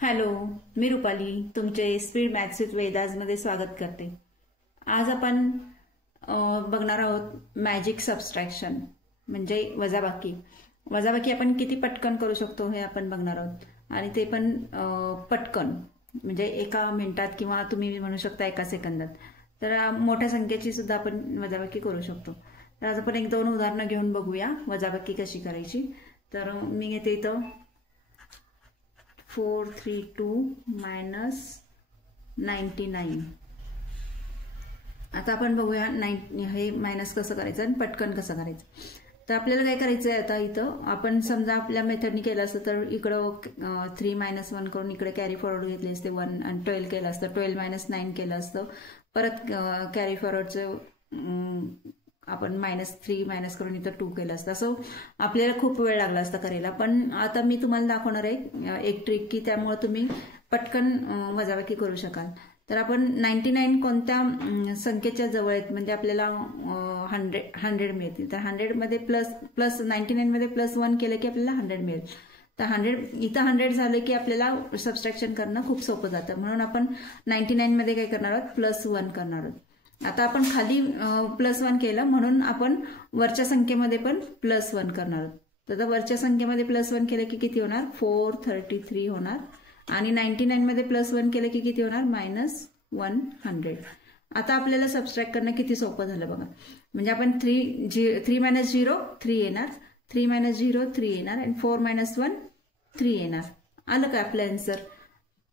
Hello, मी रुपाली तुमचे speed maths with Vedas मध्ये स्वागत करते। आज आपण बघणार आहोत मॅजिक सबस्ट्रॅक्शन म्हणजे वजाबाकी। वजाबाकी आपण किती पटकन करू शकतो हे आपण बघणार आहोत आणि ते पण पटकन म्हणजे एका मिनिटात किंवा तुम्ही म्हणू शकता एका सेकंदात। तर मोठ्या संख्येची सुद्धा आपण वजाबाकी करू शकतो। तर आज आपण एक दोन उदाहरणं घेऊन बघूया वजाबाकी कशी करायची। तर मी घेते इथं 432 मायनस 99। आता आपण बघूया हे मायनस कसं करायचं आणि पटकन कसं करायचं। तर आपल्याला काय करायचं आहे, आता इथं आपण समजा आपल्या मेथडनी केलं असतं तर इकडं 3 - 1 करून इकडे कॅरी फॉरवर्ड घेतले असते 1 आणि 12 केलं असतं, 12 - 9 केलं असतं, परत कॅरी फॉरवर्डचं आपण -3 मायनस करून इथं 2 केलं असतं। असं आपल्याला खूप वेळ लागला असता करायला। पण आता मी तुम्हाला दाखवणार आहे एक ट्रिक की त्यामुळे तुम्ही पटकन वजाबाकी करू शकाल। तर आपण 99 कोणत्या संख्येच्या जवळ आहेत म्हणजे आपल्याला 100 मिळतील। तर 100 मध्ये प्लस 99 मध्ये +1 केलं की आपल्याला 100 मिळेल। तर 100 इथं 100 झालं की आपल्याला सबस्ट्रॅक्शन करणं खूप सोपं जातं। म्हणून आपण 99 मध्ये काय करणार आहोत, +1 करणार आहोत। आता आपण खाली +1 केलं म्हणून आपण वरच्या संख्येमध्ये पण +1 करणार आहोत। तर वरच्या संख्येमध्ये +1 केलं की किती होणार, 433 होणार आणि 99 मध्ये +1 केलं की किती होणार, -100। आता आपल्याला सबस्ट्रॅक्ट करणं किती सोपं झालं बघा। म्हणजे आपण 3 - 0 3 येणार, 3 - 0 3 येणार आणि 4 - 1 3 येणार। आलं का आपलं आन्सर?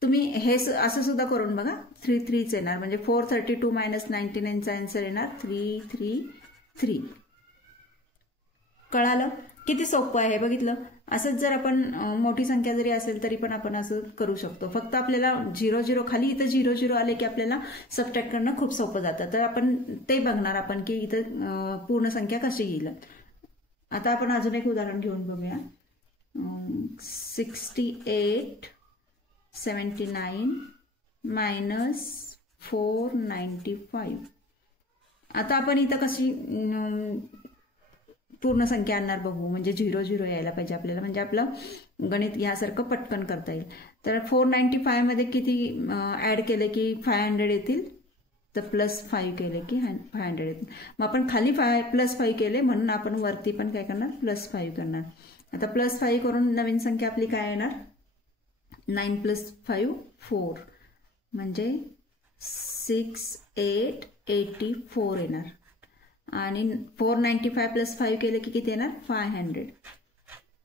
तुम्ही हे असं सुद्धा करून बघा, 3 3 येणार म्हणजे 432 - 99 चा आन्सर येणार 333। कळालं किती सोपं आहे बघितलं। असंच जर आपण मोठी संख्या जरी असेल तरी पण आपण असं करू शकतो। फक्त आपल्याला 0 0 खाली इथं 0 0 आले की आपल्याला सबट्रॅक्ट करणं खूप सोपं जातं। तर आपण ते बघणार आपण की इथं पूर्ण संख्या कशी येईल। आता आपण अजून एक उदाहरण घेऊन बघूया। 68 79 - 495। आता आपण इथं कशी पूर्ण संख्या आणणार बघू। म्हणजे 0 0 यायला पाहिजे आपल्याला, म्हणजे आपलं गणित यासारखं पटकन करता येईल। तर 495 मध्ये किती ऍड केले की 500 येतील, तर +5 केले की 500 येतील। मग आपण खाली +5 केले म्हणून आपण वरती पण काय करणार, +5 करणार। आता +5 करून नवीन संख्या आपली काय येणार, 9 + 5 4 म्हणजे 6884 येणार आणि 495 + 5 केले की किती येणार, 500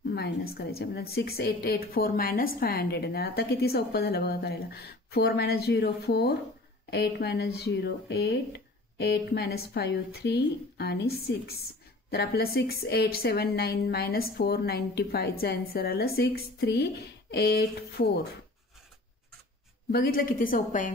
मायनस करायचे म्हणजे 6884 - 500 येणार। आता किती सोपं झालं बघा करायला। 4 - 0 4, 8 - 0 8, 8 - 5 3 आणि 6। तर आपलं 6879 - 495 चं आन्सर आलं 6384। बघितलं किती सोपं आहे।